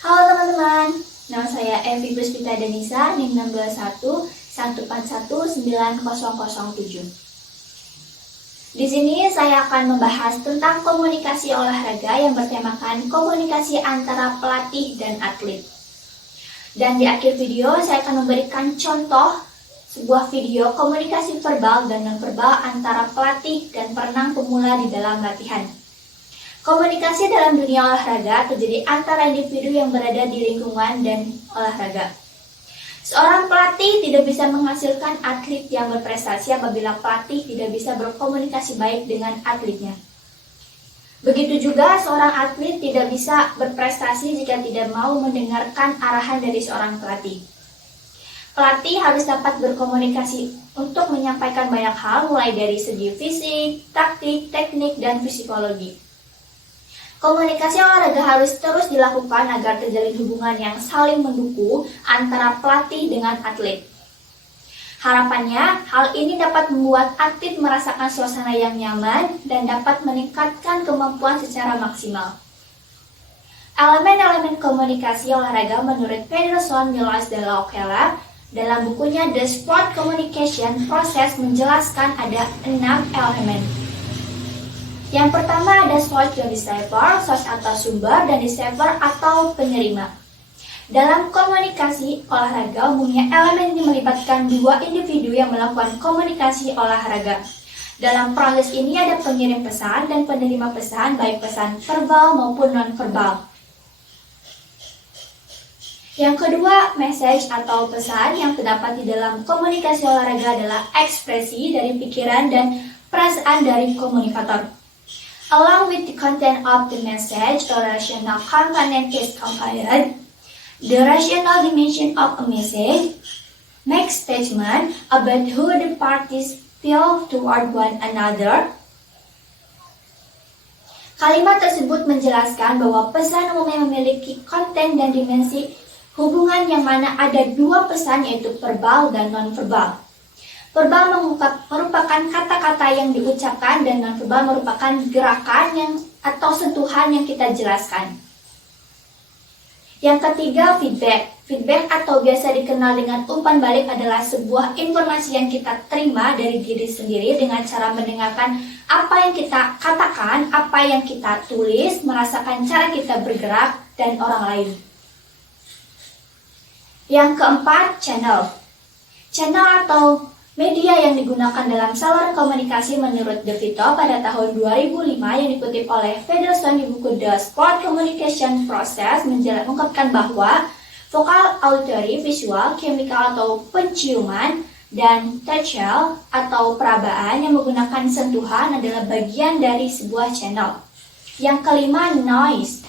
Halo teman-teman, nama saya Evi Puspita Denisa, NIM 12114190007. Di sini saya akan membahas tentang komunikasi olahraga yang bertemakan komunikasi antara pelatih dan atlet. Dan di akhir video saya akan memberikan contoh sebuah video komunikasi verbal dan non-verbal antara pelatih dan perenang pemula di dalam latihan. Komunikasi dalam dunia olahraga terjadi antara individu yang berada di lingkungan dan olahraga. Seorang pelatih tidak bisa menghasilkan atlet yang berprestasi apabila pelatih tidak bisa berkomunikasi baik dengan atletnya. Begitu juga seorang atlet tidak bisa berprestasi jika tidak mau mendengarkan arahan dari seorang pelatih. Pelatih harus dapat berkomunikasi untuk menyampaikan banyak hal mulai dari segi fisik, taktik, teknik, dan psikologi. Komunikasi olahraga harus terus dilakukan agar terjalin hubungan yang saling mendukung antara pelatih dengan atlet. Harapannya, hal ini dapat membuat atlet merasakan suasana yang nyaman dan dapat meningkatkan kemampuan secara maksimal. Elemen-elemen komunikasi olahraga menurut Pederson, Milas, dan Laukela dalam bukunya The Sport Communication Process menjelaskan ada 6 elemen. Yang pertama ada source dan receiver, source atau sumber dan receiver atau penerima. Dalam komunikasi olahraga umumnya elemen ini melibatkan dua individu yang melakukan komunikasi olahraga. Dalam proses ini ada pengirim pesan dan penerima pesan baik pesan verbal maupun non-verbal. Yang kedua, message atau pesan yang terdapat di dalam komunikasi olahraga adalah ekspresi dari pikiran dan perasaan dari komunikator. Along with the content of the message, the rational component is combined. The rational dimension of a message makes statement about who the parties feel toward one another. Kalimat tersebut menjelaskan bahwa pesan umumnya memiliki konten dan dimensi hubungan yang mana ada dua pesan yaitu verbal dan non-verbal. Verbal merupakan kata-kata yang diucapkan dan non-verbal merupakan gerakan atau sentuhan yang kita jelaskan. Yang ketiga, feedback. Feedback atau biasa dikenal dengan umpan balik adalah sebuah informasi yang kita terima dari diri sendiri dengan cara mendengarkan apa yang kita katakan, apa yang kita tulis, merasakan cara kita bergerak, dan orang lain. Yang keempat, channel. Channel atau media yang digunakan dalam saluran komunikasi menurut De Vito pada tahun 2005 yang dikutip oleh Pederson di buku The Sport Communication Process mengungkapkan bahwa vokal, auditory, visual, chemical atau penciuman, dan tactile atau perabaan yang menggunakan sentuhan adalah bagian dari sebuah channel. Yang kelima, noise.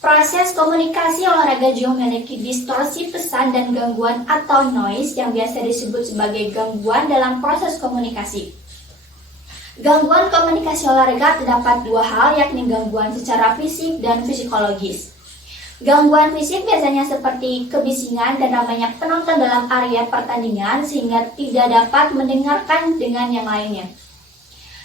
Proses komunikasi olahraga juga memiliki distorsi pesan dan gangguan atau noise yang biasa disebut sebagai gangguan dalam proses komunikasi. Gangguan komunikasi olahraga terdapat dua hal, yakni gangguan secara fisik dan psikologis. Gangguan fisik biasanya seperti kebisingan dan ramainya penonton dalam area pertandingan sehingga tidak dapat mendengarkan dengan yang lainnya.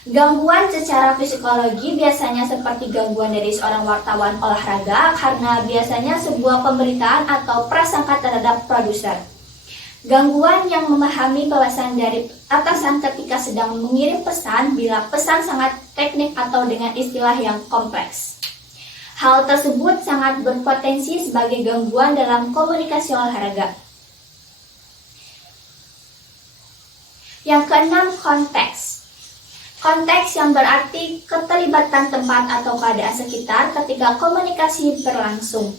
Gangguan secara psikologi biasanya seperti gangguan dari seorang wartawan olahraga karena biasanya sebuah pemberitaan atau prasangka terhadap produser. Gangguan yang memahami bahasan dari atasan ketika sedang mengirim pesan bila pesan sangat teknik atau dengan istilah yang kompleks. Hal tersebut sangat berpotensi sebagai gangguan dalam komunikasi olahraga. Yang keenam, konteks. Konteks yang berarti keterlibatan tempat atau keadaan sekitar ketika komunikasi berlangsung.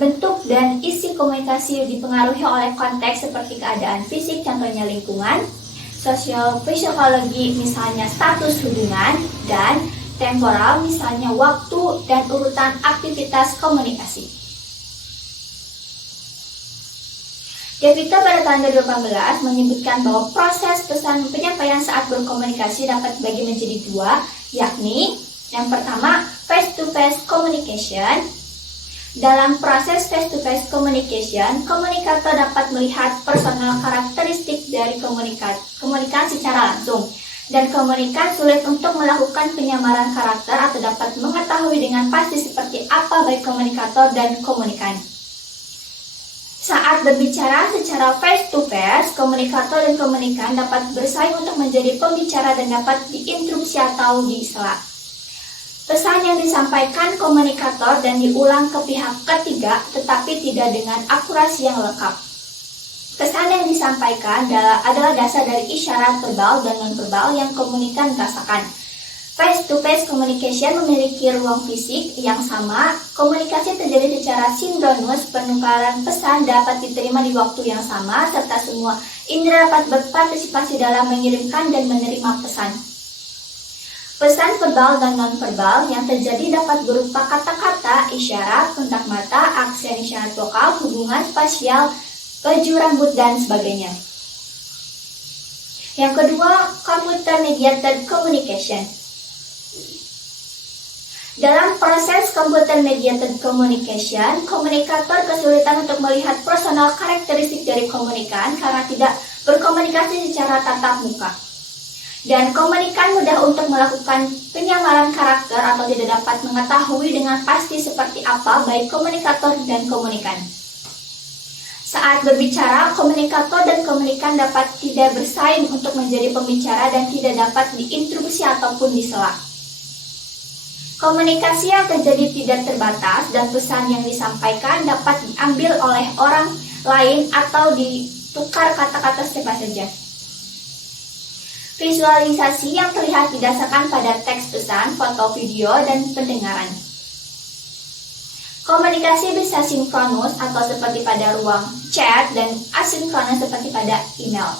Bentuk dan isi komunikasi dipengaruhi oleh konteks seperti keadaan fisik, contohnya lingkungan, sosial psikologi, misalnya status hubungan, dan temporal, misalnya waktu dan urutan aktivitas komunikasi. De Vito pada tahun 2018 menyebutkan bahwa proses pesan penyampaian saat berkomunikasi dapat dibagi menjadi dua, yakni yang pertama face-to-face communication. Dalam proses face-to-face communication, komunikator dapat melihat personal karakteristik dari komunikan secara langsung. dan komunikan sulit untuk melakukan penyamaran karakter atau dapat mengetahui dengan pasti seperti apa baik komunikator dan komunikan. Saat berbicara secara face-to-face, komunikator dan komunikan dapat bersaing untuk menjadi pembicara dan dapat diinterupsi atau disela. Pesan yang disampaikan komunikator dan diulang ke pihak ketiga, tetapi tidak dengan akurasi yang lengkap. Pesan yang disampaikan adalah dasar dari isyarat verbal dan non-verbal yang komunikan rasakan. Face-to-face communication memiliki ruang fisik yang sama. Komunikasi terjadi secara sinkronus, penukaran pesan dapat diterima di waktu yang sama, serta semua indera dapat berpartisipasi dalam mengirimkan dan menerima pesan. Pesan verbal dan non-verbal yang terjadi dapat berupa kata-kata, isyarat, kontak mata, aksen isyarat vokal, hubungan spasial, baju rambut, dan sebagainya. Yang kedua, computer mediated communication. Dalam proses computer mediated communication, komunikator kesulitan untuk melihat personal karakteristik dari komunikan karena tidak berkomunikasi secara tatap muka. Dan komunikan mudah untuk melakukan penyamaran karakter atau tidak dapat mengetahui dengan pasti seperti apa baik komunikator dan komunikan. Saat berbicara, komunikator dan komunikan dapat tidak bersaing untuk menjadi pembicara dan tidak dapat diinterupsi ataupun disela. Komunikasi yang terjadi tidak terbatas dan pesan yang disampaikan dapat diambil oleh orang lain atau ditukar kata-kata siapa saja. Visualisasi yang terlihat didasarkan pada teks pesan, foto, video, dan pendengaran. Komunikasi bisa sinkronus atau seperti pada ruang chat dan asinkronus seperti pada email.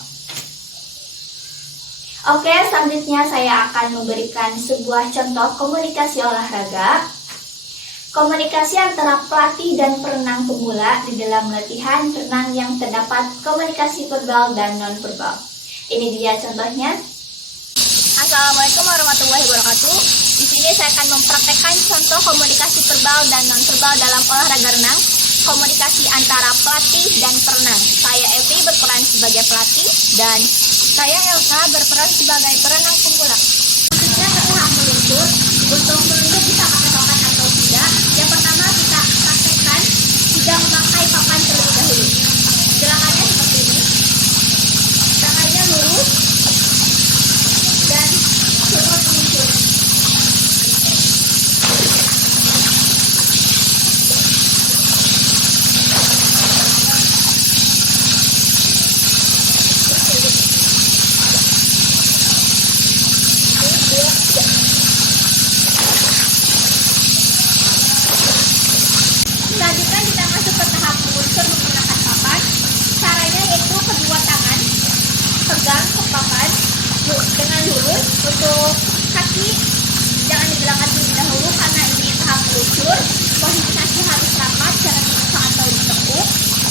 Oke, selanjutnya saya akan memberikan sebuah contoh komunikasi olahraga. Komunikasi antara pelatih dan perenang pemula di dalam latihan renang yang terdapat komunikasi verbal dan non-verbal. Ini dia contohnya. Assalamualaikum warahmatullahi wabarakatuh. Di sini saya akan mempraktekkan contoh komunikasi verbal dan non-verbal dalam olahraga renang. Komunikasi antara pelatih dan perenang. Saya Evi berperan sebagai pelatih dan saya Elsa berperan sebagai perenang pemula. Selanjutnya kita meluncur. Untuk meluncur bisa pakai papan atau tidak. Yang pertama kita praktekkan tidak memakai papan terlebih dahulu. Gerakannya seperti ini. Tangannya lurus dan coba meluncur. Selanjutnya kita masuk ke tahap meluncur menggunakan papan. Caranya yaitu kedua tangan pegang ke papan dengan lurus. Untuk kaki jangan digerakkan terlebih dahulu karena ini tahap meluncur. Posisi kaki harus rapat, jangan dibuka atau ditekuk,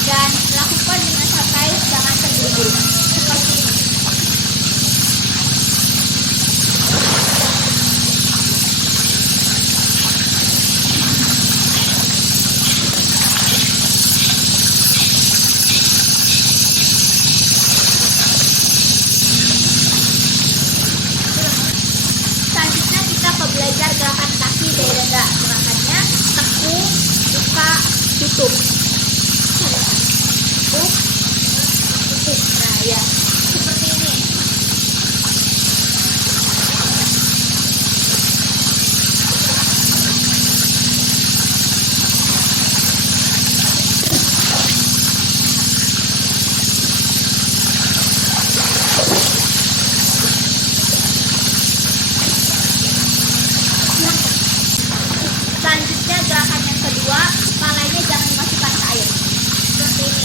dan lakukan dengan santai, jangan terburu-buru. Seperti ini. Selanjutnya kita belajar gerakan kaki dari dada. Gerakannya tekuk, buka, tutup. Tekuk, tutup. Nah ya, seperti ini. Selanjutnya gerakan yang kedua, kepalanya jangan dimasukkan ke air. Seperti ini.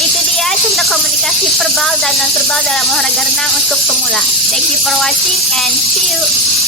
Itu dia contoh komunikasi verbal dan non-verbal dalam olahraga renang untuk pemula. Thank you for watching and see you.